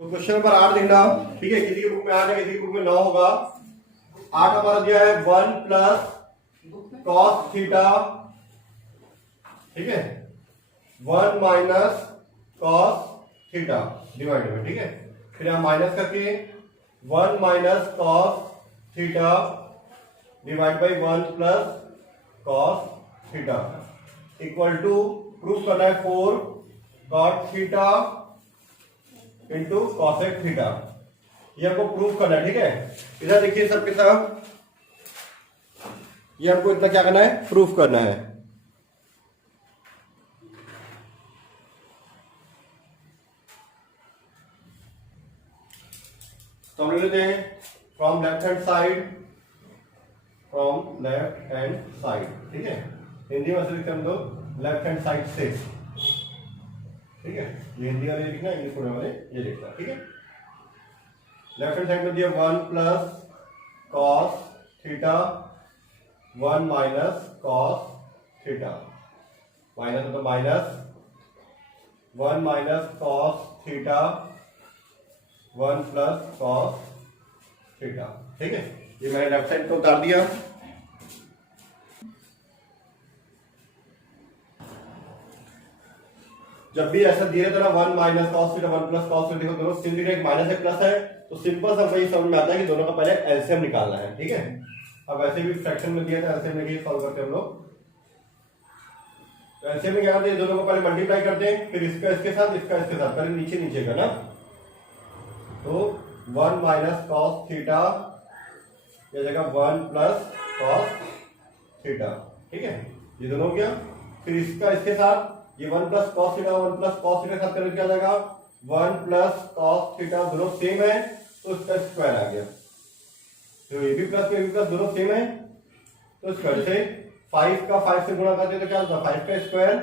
तो question number 8 देखना, ठीक है। किसी के बुक में 8 है, किसी के बुक में 9 होगा। 8 हमारा दिया है 1 प्लस कॉस थीटा, ठीक है, 1 माइनस कॉस थीटा डिवाइड में, ठीक है। फिर यहां माइनस करके 1 minus cos theta divide by 1 plus cos theta equal to proof करना है 4 cot theta into cosec theta. ये हमको प्रूफ करना है, ठीक है। इधर देखिए सबके साथ, ये हमको इतना क्या करना है, प्रूफ करना है। तो हम ले लेते हैं from left hand side, from left hand side, ठीक है। हिंदी में से लिखते हम लोग लेफ्ट हैंड साइड से, ठीक है। ये हिंदी वाले लिखना, इंग्लिश पढ़ने वाले ये लिखना, ठीक है। लेफ्ट हैंड साइड में दिया 1 plus cos theta 1 minus cos theta, minus तो minus 1 minus cos theta 1 plus cos theta, ठीक है। ये मैंने लेफ्ट साइड को उतार दिया। जब भी ऐसा दिया था ना 1 minus cos theta 1 plus cos theta, देखो दोनों सिंपल एक माइनस एक प्लस है, तो सिंपल सा वही समझ में आता है कि दोनों का पहले एलसीएम निकालना है, ठीक है। अब ऐसे भी फ्रैक्शन में दिया था, एलसीएम लेके सॉल्व करते हैं हम लोग। तो एलसीएम में क्या करते हैं, दोनों को पहले मल्टीप्लाई करते हैं, फिर इसका इसके साथ, इसका इसके साथ, पहले नीचे नीचे का ना। तो 1 माइनस कॉस थीटा ये जगह 1 प्लस कॉस थीटा, ठीक है। ये दोनों हो गया। फिर इसका इसके साथ, ये 1 plus cos theta 1 plus cos theta के साथ करके क्या जाएगा 1 प्लस कॉस थीटा, दोनों सेम है तो इसका स्क्वायर आ गया। तो ये भी प्लस ये भी प्लस दोनों सेम है तो स्क्वायर से 5 का 5 से गुणा करते तो क्या होता है 5 का स्क्वायर,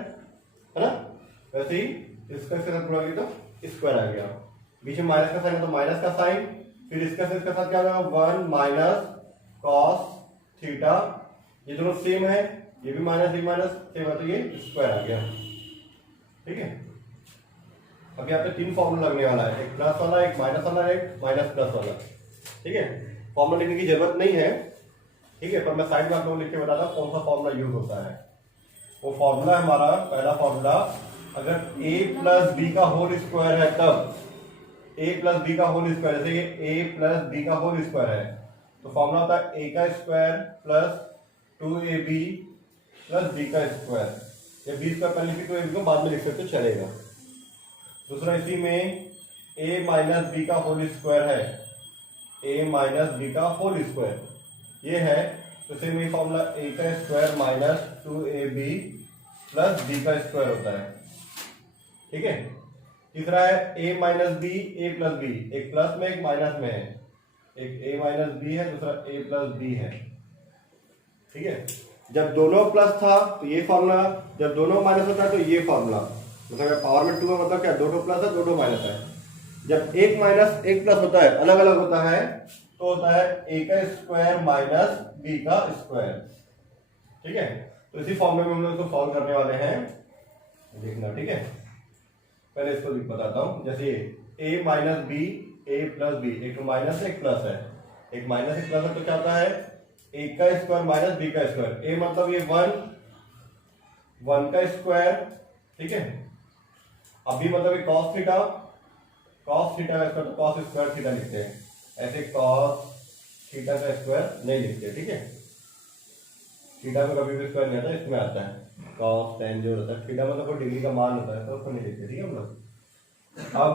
है ना। वैसे ही इसका इसके साथ गुणा किया तो स्क्वायर आ गया। बीच में माइनस का साइन है तो माइनस का साइन, फिर इसका से इसका साथ क्या होगा 1 माइनस कॉस थीटा, ये दोनों सेम है, ये भी माइनस सेम है तो ये स्क्वायर आ गया, ठीक है। अब यहाँ पे 3 फॉर्मूला लगने वाला है, एक प्लस वाला, एक माइनस वाला, एक माइनस प्लस वाला, ठीक है। फॉर्मूला लिखने की जरूरत नहीं है, ठीक है, पर मैं साइड में आप लोगों को लिख के बताता कौन सा फॉर्मूला यूज होता है। वो फॉर्मूला हमारा पहला फॉर्मूला, अगर a प्लस बी का होल स्क्वायर है तब a प्लस बी का होल स्क्वायर, जैसे ये a प्लस बी का होल स्क्वायर है तो फॉर्मूला होता है a का square plus 2ab plus b का स्क्वायर, या b स्क्वायर पहले लिखी तो इसको बाद में लिख सकते चलेगा। दूसरा इसी में a माइनस बी का होल स्क्वायर है, a माइनस बी का होल स्क्वायर ये है, तो सेम ये फॉर्मूला a का square minus 2ab plus b का स्क्वायर होता है, ठीक है। तीसरा है a minus B a plus B, एक प्लस में एक माइनस में है, एक a माइनस बी है, दूसरा a प्लस बी है, ठीक है। जब दोनों प्लस था तो ये फॉर्मूला, जब दोनों माइनस होता है तो ये फॉर्मूला, मतलब पावर में 2 का मतलब क्या, दो प्लस है दो माइनस है। जब एक माइनस एक प्लस होता है, अलग अलग होता है, तो होता है a का स्क्वायर माइनस b का स्क्वायर, ठीक है। तो इसी फॉर्मूले में हम लोग इसको सॉल्व करने वाले हैं, देखना, ठीक है। पहले इसको बताता हूं, जैसे a minus B a plus B, एक माइनस एक प्लस है, एक माइनस एक प्लस है तो क्या होता है a का स्क्वायर माइनस b का स्क्वायर, a मतलब ये 1 का स्क्वायर, ठीक है। अब b मतलब ये cos थीटा का स्क्वायर, तो cos स्क्वायर थीटा लिखते हैं, ऐसे cos थीटा का स्क्वायर नहीं लिखते, ठीक है। थीटा में कभी भी स्क्वायर नहीं आता, इसमें आता है cos tan जो होता है, थीटा मतलब कोई डिग्री का मान होता है तो उसको नहीं लिखते, ठीक है हम लोग। अब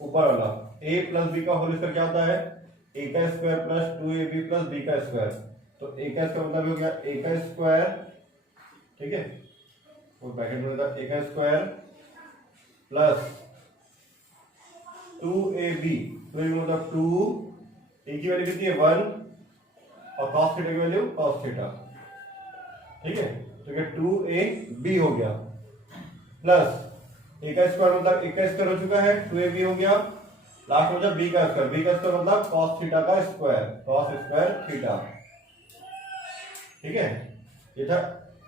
ऊपर वाला a प्लस बी का होल स्क्वायर क्या होता है a का square plus 2ab plus b का स्क्वायर, तो a का स्क्वायर मतलब हो गया a का स्क्वायर, ठीक है, और ब्रैकेट में होता है a का स्क्वायर प्लस 2ab, मतलब 2, a की वैल्यू कितनी है 1 और cos थीटा की वैल्यू cos थीटा, ठीक है। तो ये 2ab हो गया प्लस a का स्क्वायर मतलब a का स्क्वायर हो चुका है 2ab हो गया, लास्ट में जब b का स्क्वायर मतलब cos थीटा का स्क्वायर, cos स्क्वायर थीटा, ठीक है। ये था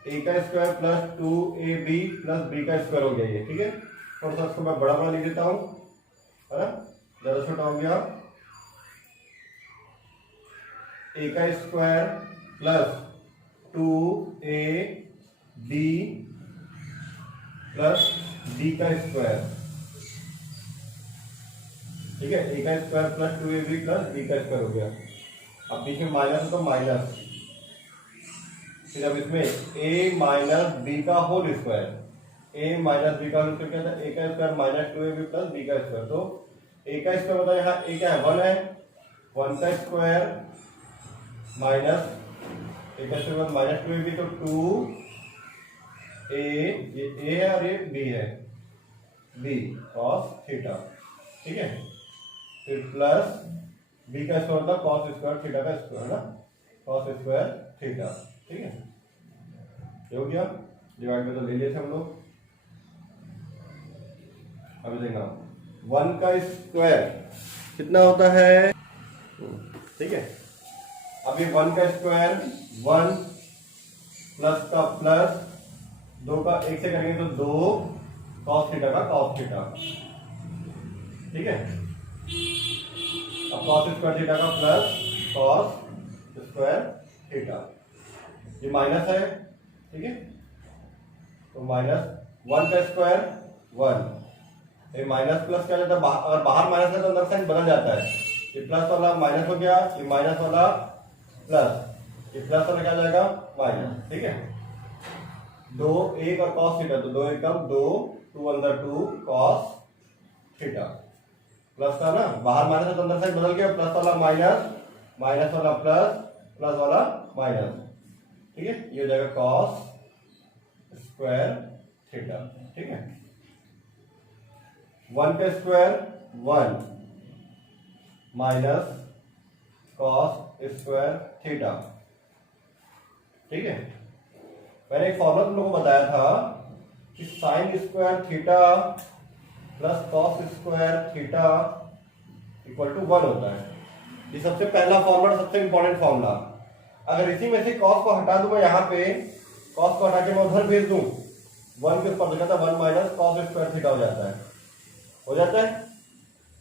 a का square plus 2ab plus b का स्क्वायर हो गया ये, ठीक है। थोड़ा सा इसको मैं बड़ा बड़ा लिख देता हूं, है ना, ज्यादा छोटा हो गया a का square plus 2ab plus b का स्क्वायर, ठीक है, a का square plus 2ab plus b का स्क्वायर हो गया। अब बीच में माइनस है तो माइनस, फिर अब इसमें a माइनस बी का whole square, a minus B का होल स्क्वायर क्या था, a का square minus 2ab plus b का स्क्वायर, तो a का स्क्वायर बताओ यहाँ a क्या है 1 है, 1 का स्क्वायर माइनस a का स्क्वायर माइनस 2ab तो 2a, ये a है और ये b है, b cos थीटा, ठीक है, फिर प्लस b का स्क्वायर था cos स्क्वायर थीटा का स्क्वायर है ना, cos स्क्वायर थीटा, ठीक है, ये हो गया। डिवाइड में तो ले लिए थे हम लोग। अभी देखना 1 का स्क्वायर कितना होता है, ठीक है, अभी 1 का स्क्वायर 1 प्लस का प्लस 2 का 1 से करेंगे तो 2 cos थीटा का cos थीटा, ठीक है, अब cos स्क्वायर थीटा का प्लस cos स्क्वायर थीटा, ये माइनस है, ठीक है, तो माइनस 1 का स्क्वायर 1, ये माइनस प्लस क्या जाता है, अगर बाहर माइनस है तो अंदर साइन बदल जाता है, ये प्लस वाला माइनस हो गया, ये माइनस वाला प्लस, ये प्लस वाला क्या जाएगा माइनस, ठीक है, 2 1 और cos थीटा तो 2 एकम 2 2 अंदर 2 cos थीटा, प्लस था ना, बाहर माइनस है तो अंदर साइन बदल गया, प्लस वाला माइनस, माइनस वाला प्लस, प्लस वाला माइनस, ठीक है, ये हो जाएगा cos स्क्वायर थीटा, ठीक है, 1 का square 1 minus cos square theta, ठीक है, मैंने एक फॉर्मूला तुम लोगों को बताया था कि sine square theta plus cos square theta equal to 1 होता है, ये सबसे पहला फॉर्मूला, सबसे इंपॉर्टेंट फॉर्मूला। अगर इसी में से cos को हटा दूं मैं यहाँ पे, cos को हटा के मैं उधर भेज दूं 1 के ऊपर, देखा था 1 माइनस cos स्क्वायर थीटा हो जाता है, हो जाता है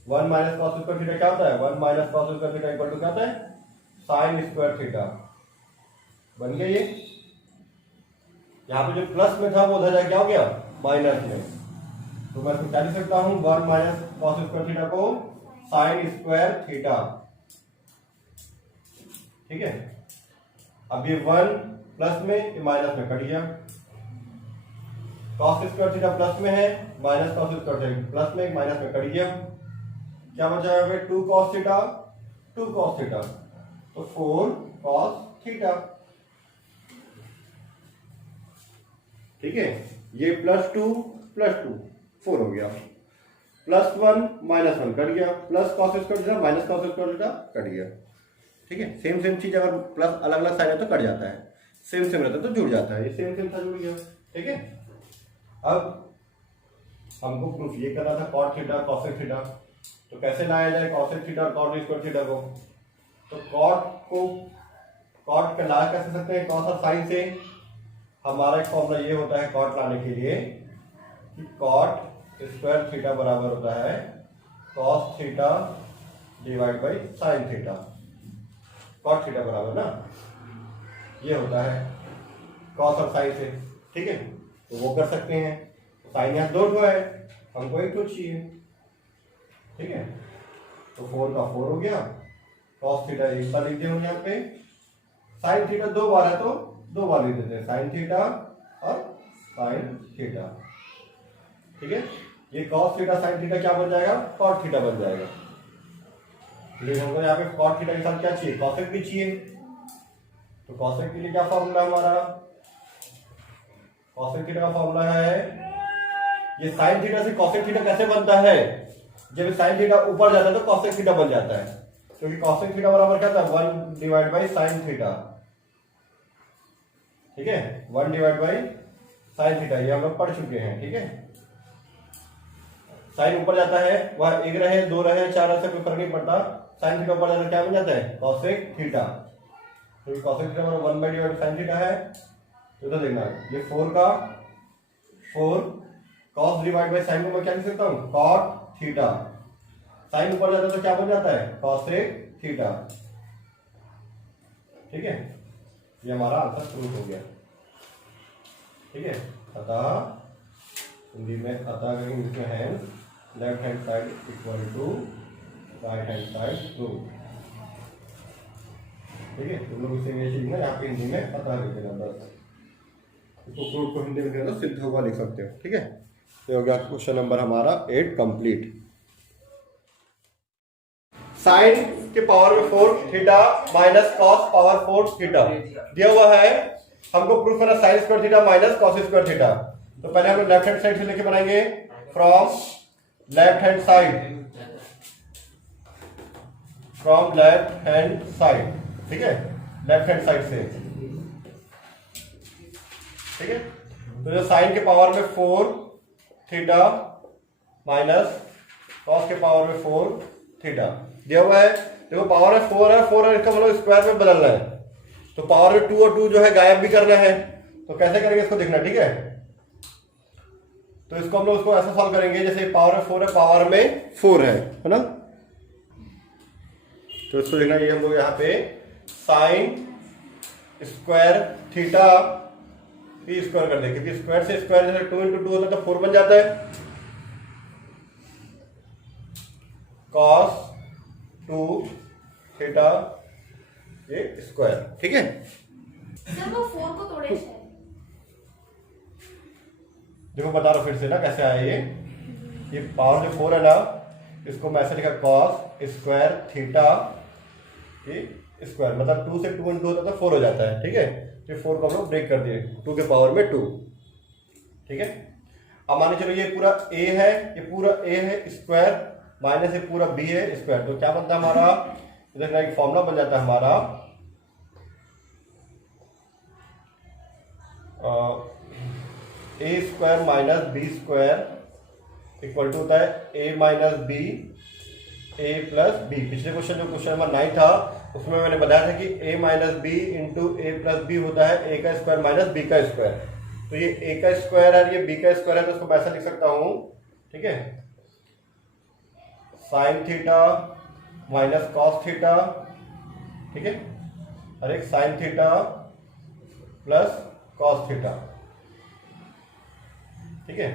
1 माइनस cos स्क्वायर थीटा क्या होता है, 1 minus cos square theta equal to क्या होता है, साइन स्क्वायर थीटा, बन गया ये। यहाँ पे जो प्लस में था वो उधर जाके क्या हो गया माइनस में, तो मैं इसको क्या लिख सकता हूँ 1 माइनस cos स्क्वायर थीटा को साइन स्क्वायर थीटा, ठीक है, अब ये 1 प्लस में, ये माइनस में कट गया, cos स्क्वायर थीटा प्लस में है, minus cos square theta plus में, माइनस में कट गया, क्या बचा है 2 cos थीटा, 2 cos थीटा, तो 4 cos थीटा, ठीक है, ये +2 +2 4 हो गया, +1 -1 कट गया, plus cos square theta minus cos square theta cut गया, ठीक है, सेम सेम चीज, अगर प्लस अलग अलग साइन है तो कट जाता है, सेम सेम रहता है तो जुड़ जाता है, ये सेम सेम था जुड़ गया, ठीक है। अब हमको प्रूफ ये करना था cot थीटा cosec थीटा, तो कैसे लाया जाए cosec थीटा और cot स्क्वायर थीटा को, तो cot का ला कैसे सकते हैं cos और sin से, हमारा एक फॉर्मूला ये होता है cot लाने के लिए कि cot स्क्वायर थीटा बराबर होता है cos theta divide by sin theta, cot theta बराबर ना ये होता है cos और sin से, ठीक है, तो वो कर सकते हैं, साइन यहाँ 2 है, हमको 1 चाहिए, ठीक है, तो 4 का 4 हो गया, cos थीटा एक बार लिख दिया यहाँ पे, sin थीटा 2 बार है तो 2 बार लिख देते हैं, sin थीटा और sin थीटा, ठीक है, ये cos थीटा sin थीटा क्या बन जाएगा cot थीटा बन जाएगा, लेकिन हमको यहाँ पे cot थीटा के साथ क्या चाहिए cosec भी चाहिए, तो cosec के लिए क्या फॉर्मूला हमारा, cosec थीटा का फॉर्मूला है, ये sin थीटा से cosec थीटा कैसे बनता है, जब sin थीटा ऊपर जाता है तो cosec थीटा बन जाता है, क्योंकि cosec थीटा बराबर क्या था 1 डिवाइड बाई sin थीटा, ठीक है, 1 डिवाइड बाई sin थीटा, ये हम लोग पढ़ चुके हैं, ठीक है, साइन ऊपर जाता है वह 1 रहे 2 रहे 4 रहे कोई फर्क नहीं पड़ता, sin थीटा ऊपर जाता है क्या बन जाता है cosec थीटा, तो cosec थीटा बराबर 1 बाई डिवाइड sin थीटा है, तो देखना ये 4 का 4 cos डिवाइड बाई sin को मैं क्या लिख सकता हूँ cot थीटा, साइन ऊपर जाता है तो क्या बन जाता है, cos थीटा। ठीक है, ये हमारा आंसर प्रूफ हो गया। ठीक है, अतः हिंदी में अतः करेंगे इसमें hand left hand side equal to right hand side proof. ठीक है, तुम लोग इसे इंग्लिश लिखना, यहाँ पे हिंदी में अतः लिख देना बस। इसको प्रूफ को हिंदी में लिखना तो सिद्ध होगा लिख सकते हो। ठीक है, ये हो गया क्वेश्चन नंबर हमारा 8 कंप्लीट। साइन के पावर में 4 theta minus cos power 4 theta दिया हुआ है, हमको प्रूफ करना sign square theta minus cos square theta. तो पहले हम लेफ्ट हैंड साइड से लेके बनाएंगे, from left hand side, from left hand side. ठीक है, लेफ्ट हैंड साइड से। ठीक है, तो जो साइन के पावर में 4 थीटा माइनस कॉस के पावर में 4 थीटा दिया हुआ है। देखो पावर में 4 है, 4 है, इसका मतलब स्क्वायर में बदलना है, तो पावर में 2 और 2 जो है गायब भी करना है। तो कैसे करेंगे इसको देखना। ठीक है, तो इसको हम लोग उसको ऐसा सॉल्व करेंगे जैसे पावर में 4 है, पावर में 4 है ना। तो इसको देखना, ये हम लोग यहाँ पे साइन स्क्वायर थीटा की स्क्वायर कर देंगे, क्योंकि स्क्वायर से स्क्वायर जैसे 2 × 2 होता है तो 4 बन जाता है। कॉस 2 थीटा ये स्क्वायर। ठीक है, सर वो 4 को तोड़े थे। देखो बता रहा हूं फिर से ना कैसे आया ये पावर जो 4 है ना, इसको मैं ऐसे लिखा कॉस स्क्वायर थीटा ये स्क्वायर, मतलब 2 से 2 × 2 होता है तो 4 हो जाता है। ठीक है, ये 4 को हम लोग ब्रेक कर दिए, 2 के पावर में 2। ठीक है, अब मान चलो ये पूरा a है, ये पूरा a है स्क्वायर, माइनस ये पूरा b है स्क्वायर। तो क्या बनता है हमारा, देखना एक फॉर्मूला बन जाता है हमारा a square minus b square equal to होता है a minus b a plus b। पिछले क्वेश्चन जो क्वेश्चन नंबर 9 था उसमें मैंने बताया था कि a minus b into a plus b होता है a का स्क्वायर माइनस b का स्क्वायर। तो ये a का स्क्वायर है, ये b का स्क्वायर है, तो उसको मैं ऐसा लिख सकता हूं। ठीक है, sign theta minus cos theta. ठीक है, और एक sign theta plus cos theta. ठीक है,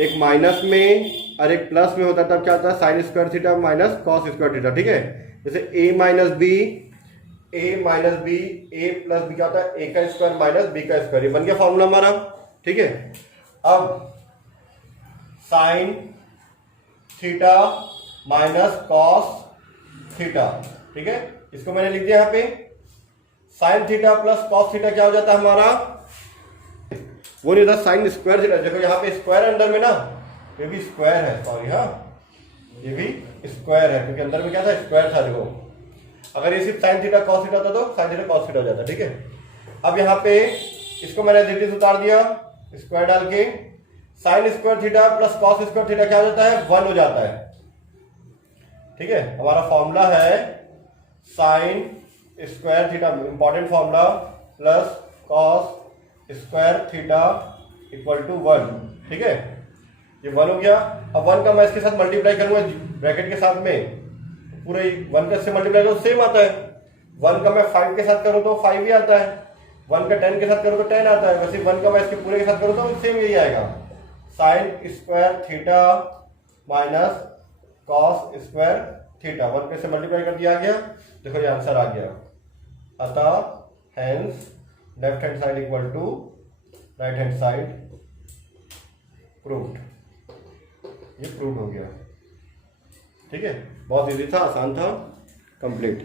एक माइनस में और एक प्लस में होता है तब क्या होता है, sine square theta minus cos square theta. ठीक है, जैसे a minus B a plus B क्या होता है, a का स्क्वायर माइनस b का स्क्वायर। ये बन गया फॉर्मूला हमारा। ठीक है, अब sine theta minus cos theta. ठीक है, इसको मैंने लिख दिया यहाँ पे, sine theta plus cos theta क्या हो जाता है हमारा, वो नहीं होता साइन स्क्वायर थीटा। देखो यहाँ पे स्क्वायर है अंदर में ना, ये भी स्क्वायर है, सॉरी हाँ ये भी स्क्वायर है, क्योंकि अंदर में क्या था, स्क्वायर था। देखो अगर ये सिर्फ साइन थीटा कॉस थीटा था तो साइन थीटा कॉस थीटा हो जाता। ठीक है, अब यहाँ पे इसको मैंने एज उतार दिया स्क्वायर डाल के, sign square theta plus cos square theta क्या हो जाता है, 1 हो जाता है। ठीक है, हमारा फॉर्मूला है sine square theta, important formula, plus cos square theta equal to 1। ठीक है, ये 1 हो गया। अब 1 का मैं इसके साथ मल्टीप्लाई करूंगा ब्रैकेट के साथ में, पूरे 1 का इससे मल्टीप्लाई करो सेम आता है। 1 का मैं 5 के साथ करूं तो 5 ही आता है, 1 का 10 के साथ करूं तो 10 आता है। वैसे 1 का मैं इसके पूरे के साथ करूं तो सेम यही आएगा, sign square theta minus cos square theta. 1 पे से मल्टीप्लाई कर दिया गया, देखो ये आंसर आ गया। अतः hence left hand side equal to right hand side proved. ये प्रूव्ड हो गया। ठीक है, बहुत इजी था, आसान था, कंप्लीट।